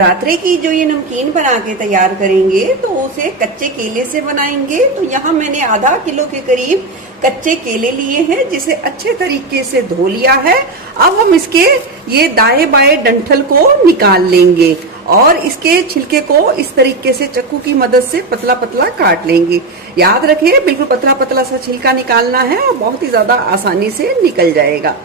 रात्रि की जो ये नमकीन बना के तैयार करेंगे तो उसे कच्चे केले से बनाएंगे। तो यहाँ मैंने आधा किलो के करीब कच्चे केले लिए हैं, जिसे अच्छे तरीके से धो लिया है। अब हम इसके ये दाएं बाएं डंठल को निकाल लेंगे और इसके छिलके को इस तरीके से चाकू की मदद से पतला पतला काट लेंगे। याद रखिए बिल्कुल पतला पतला सा छिलका निकालना है और बहुत ही ज्यादा आसानी से निकल जाएगा।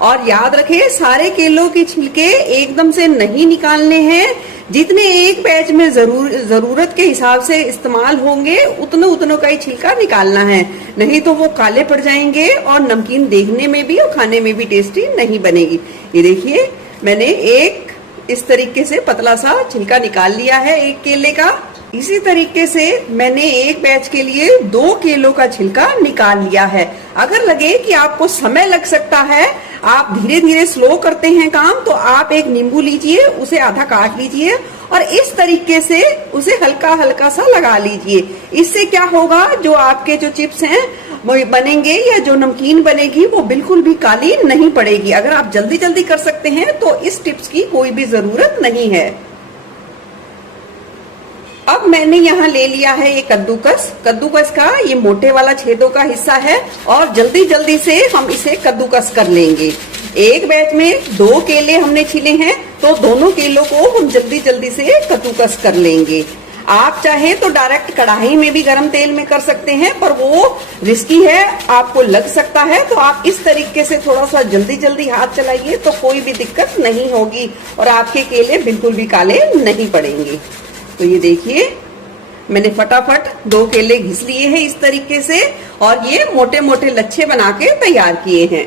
और याद रखें सारे केलों के छिलके एकदम से नहीं निकालने हैं। जितने एक बैच में जरूरत के हिसाब से इस्तेमाल होंगे उतनों का ही छिलका निकालना है, नहीं तो वो काले पड़ जाएंगे और नमकीन देखने में भी और खाने में भी टेस्टी नहीं बनेगी। ये देखिए मैंने एक इस तरीके से पतला सा छिलका निकाल लिया है एक केले का। इसी तरीके से मैंने एक बैच के लिए 2 केलों का छिलका निकाल लिया है। अगर लगे कि आपको समय लग सकता है, आप धीरे धीरे स्लो करते हैं काम, तो आप एक नींबू लीजिए, उसे आधा काट लीजिए और इस तरीके से उसे हल्का हल्का सा लगा लीजिए। इससे क्या होगा, जो आपके जो चिप्स हैं वो बनेंगे या जो नमकीन बनेगी वो बिल्कुल भी काली नहीं पड़ेगी। अगर आप जल्दी जल्दी कर सकते हैं तो इस टिप्स की कोई भी जरूरत नहीं है। अब मैंने यहाँ ले लिया है ये कद्दूकस। कद्दूकस का ये मोटे वाला छेदों का हिस्सा है और जल्दी जल्दी से हम इसे कद्दूकस कर लेंगे। एक बैच में 2 केले हमने छीले हैं, तो दोनों केलों को हम जल्दी जल्दी से कद्दूकस कर लेंगे। आप चाहे तो डायरेक्ट कढ़ाई में भी गरम तेल में कर सकते हैं, पर वो रिस्की है, आपको लग सकता है। तो आप इस तरीके से थोड़ा सा जल्दी जल्दी हाथ चलाइए तो कोई भी दिक्कत नहीं होगी और आपके केले बिल्कुल भी काले नहीं पड़ेंगे। तो ये देखिए मैंने फटाफट 2 केले घिस लिए हैं इस तरीके से और ये मोटे मोटे लच्छे बना के तैयार किए हैं।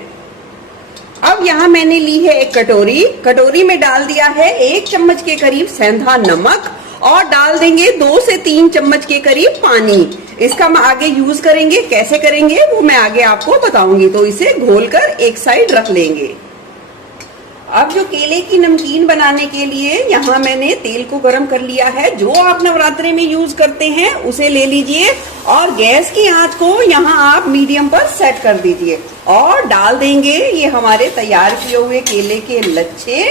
अब यहाँ मैंने ली है एक कटोरी। कटोरी में डाल दिया है 1 चम्मच के करीब सेंधा नमक और डाल देंगे 2 से 3 चम्मच के करीब पानी। इसका हम आगे यूज करेंगे, कैसे करेंगे वो मैं आगे आपको बताऊंगी। तो इसे घोलकर एक साइड रख लेंगे। अब जो केले की नमकीन बनाने के लिए यहाँ मैंने तेल को गरम कर लिया है। जो आप नवरात्रि में यूज करते हैं उसे ले लीजिए और गैस की आंच को यहाँ आप मीडियम पर सेट कर दीजिए और डाल देंगे ये हमारे तैयार किए हुए केले के लच्छे।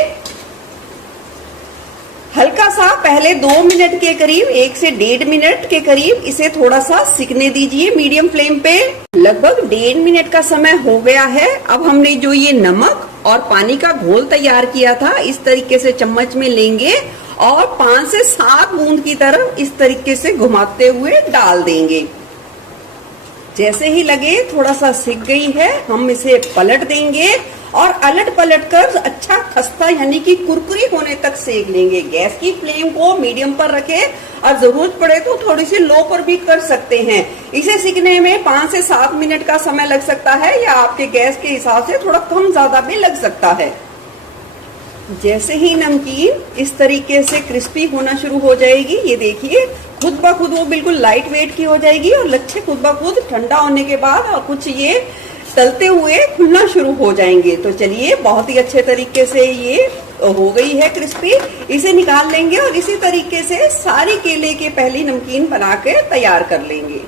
हल्का सा पहले 2 मिनट के करीब 1 से 1.5 मिनट के करीब इसे थोड़ा सा सिकने दीजिए मीडियम फ्लेम पे। लगभग 1.5 मिनट का समय हो गया है। अब हमने जो ये नमक और पानी का घोल तैयार किया था इस तरीके से चम्मच में लेंगे और 5 से 7 बूंद की तरफ इस तरीके से घुमाते हुए डाल देंगे। जैसे ही लगे थोड़ा सा सिक गई है, हम इसे पलट देंगे और अलट पलट कर अच्छा खस्ता यानी कि कुरकुरी होने तक सेक लेंगे। गैस की फ्लेम को मीडियम पर रखें और जरूरत पड़े तो थोड़ी सी लो पर भी कर सकते हैं। इसे सीखने में 5 से 7 मिनट का समय लग सकता है या आपके गैस के हिसाब से थोड़ा कम ज्यादा भी लग सकता है। जैसे ही नमकीन इस तरीके से क्रिस्पी होना शुरू हो जाएगी, ये देखिए खुद ब खुद वो बिल्कुल लाइट वेट की हो जाएगी और लच्छे खुद ब खुद ठंडा होने के बाद और कुछ ये तलते हुए खुलना शुरू हो जाएंगे। तो चलिए बहुत ही अच्छे तरीके से ये हो गई है क्रिस्पी। इसे निकाल लेंगे और इसी तरीके से सारी केले के पहली नमकीन बना के तैयार कर लेंगे।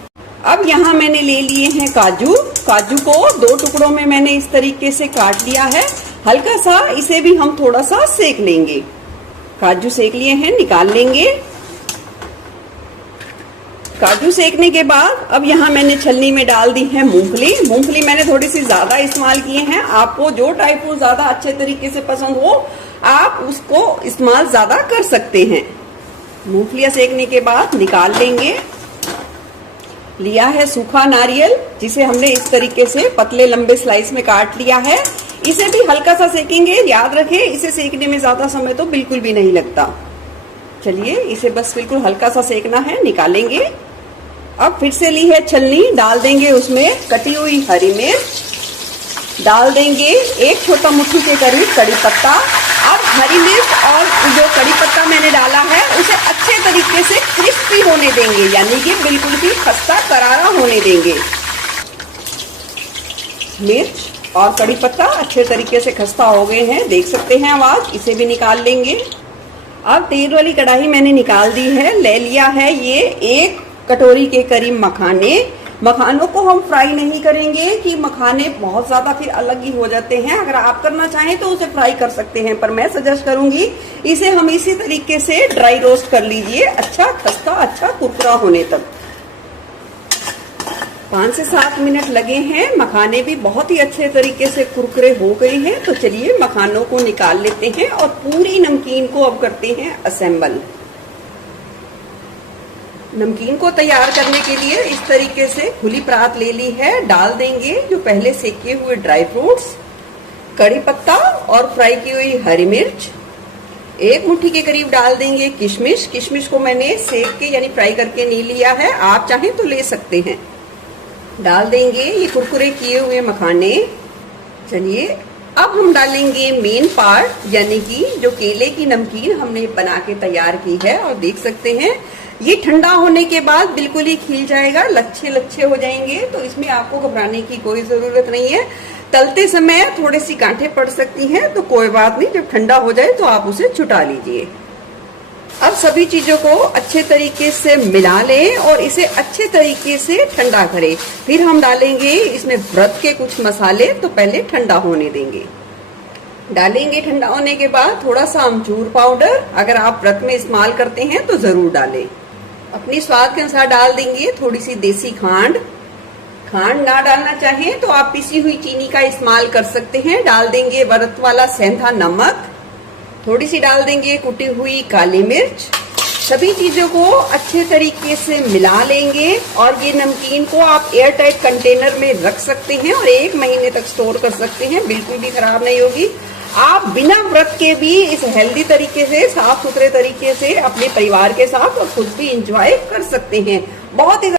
अब यहाँ मैंने ले लिए हैं काजू। काजू को 2 टुकड़ों में मैंने इस तरीके से काट लिया है। हल्का सा इसे भी हम थोड़ा सा सेक लेंगे। काजू सेक लिए हैं, निकाल लेंगे। काजू सेकने के बाद अब यहाँ मैंने छलनी में डाल दी है मूंगफली। मूंगफली मैंने थोड़ी सी ज्यादा इस्तेमाल किए हैं। आपको जो टाइप को ज्यादा अच्छे तरीके से पसंद हो आप उसको इस्तेमाल ज्यादा कर सकते हैं। मूंगफलियां सेकने के बाद निकाल लेंगे। लिया है सूखा नारियल, जिसे हमने इस तरीके से पतले लंबे स्लाइस में काट लिया है। इसे भी हल्का सा सेकेंगे। याद रखें इसे सेकने में ज्यादा समय तो बिल्कुल भी नहीं लगता। चलिए इसे बस बिल्कुल हल्का सा सेकना है, निकालेंगे। अब फिर से ली है छलनी, डाल देंगे उसमें कटी हुई हरी मिर्च, डाल देंगे 1 छोटा मुट्ठी के करीब कड़ी पत्ता। अब हरी मिर्च और जो कड़ी पत्ता मैंने डाला है उसे अच्छे तरीके से क्रिस्पी होने देंगे, यानी कि बिल्कुल भी खस्ता करारा होने देंगे। मिर्च और कड़ी पत्ता अच्छे तरीके से खस्ता हो गए हैं, देख सकते हैं आवाज। इसे भी निकाल लेंगे। अब तेल वाली कढ़ाई मैंने निकाल दी है। ले लिया है ये 1 कटोरी के करीब मखाने। मखानों को हम फ्राई नहीं करेंगे कि मखाने बहुत ज्यादा फिर अलग ही हो जाते हैं। अगर आप करना चाहें तो उसे फ्राई कर सकते हैं, पर मैं सजेस्ट करूंगी इसे हम इसी तरीके से ड्राई रोस्ट कर लीजिए, अच्छा खस्ता, अच्छा कुरकुरा होने तक। 5 से 7 मिनट लगे हैं, मखाने भी बहुत ही अच्छे तरीके से कुरकुरे हो गए हैं। तो चलिए मखानों को निकाल लेते हैं और पूरी नमकीन को अब करते हैं असेंबल। नमकीन को तैयार करने के लिए इस तरीके से खुली परात ले ली है। डाल देंगे जो पहले सेके हुए ड्राई फ्रूट्स, कड़ी पत्ता और फ्राई की हुई हरी मिर्च। 1 मुट्ठी के करीब डाल देंगे किशमिश। किशमिश को मैंने सेक के यानी फ्राई करके नहीं लिया है, आप चाहें तो ले सकते हैं। डाल देंगे ये कुरकुरे किए हुए मखाने। चलिए अब हम डालेंगे मेन पार्ट, यानी कि जो केले की नमकीन हमने बना के तैयार की है। और देख सकते हैं ये ठंडा होने के बाद बिल्कुल ही खिल जाएगा, लच्छे लच्छे हो जाएंगे। तो इसमें आपको घबराने की कोई जरूरत नहीं है। तलते समय थोड़ी सी गांठें पड़ सकती हैं, तो कोई बात नहीं, जब ठंडा हो जाए तो आप उसे छुटा लीजिए। अब सभी चीजों को अच्छे तरीके से मिला लें और इसे अच्छे तरीके से ठंडा करें। फिर हम डालेंगे इसमें व्रत के कुछ मसाले, तो पहले ठंडा होने देंगे। डालेंगे ठंडा होने के बाद थोड़ा सा अमचूर पाउडर, अगर आप व्रत में इस्तेमाल करते हैं तो जरूर डालें। अपने स्वाद के अनुसार डाल देंगे थोड़ी सी देसी खांड। खांड ना डालना चाहें तो आप पिसी हुई चीनी का इस्तेमाल कर सकते हैं। डाल देंगे व्रत वाला सेंधा नमक, थोड़ी सी डाल देंगे कुटी हुई काली मिर्च। सभी चीजों को अच्छे तरीके से मिला लेंगे और ये नमकीन को आप एयर टाइट कंटेनर में रख सकते हैं और 1 महीने तक स्टोर कर सकते हैं, बिल्कुल भी खराब नहीं होगी। आप बिना व्रत के भी इस हेल्दी तरीके से, साफ सुथरे तरीके से अपने परिवार के साथ और खुद भी एंजॉय कर सकते हैं। बहुत ही